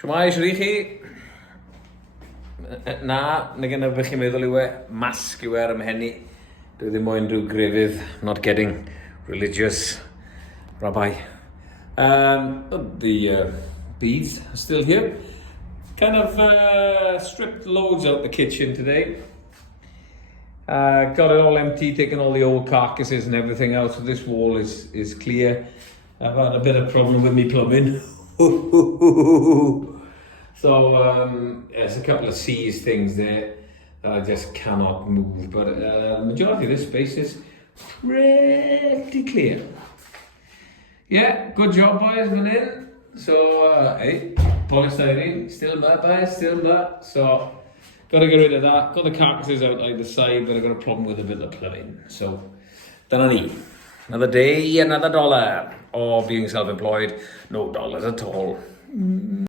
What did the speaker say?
Shwmai, siwr i chi? Na gyda bych chi'n meddwl yw e, masg yw e ar ymhenni. Dwi ddim o unrhyw grefydd, not getting religious, rabbi. The beads are still here. Kind of stripped loads out the kitchen today. Got it all empty, taken all the old carcasses and everything out, so this wall is clear. I've had a bit of problem with me plumbing. So there's a couple of seized things there that I just cannot move, but the majority of this space is pretty clear. Yeah, good job boys, been in. So hey, polystyrene, still bad, still bad. So gotta get rid of that. Got the carcasses out either side, but I've got a problem with a bit of plumbing. So dyna ni. Another day, another dollar. Or being self-employed, no dollars at all.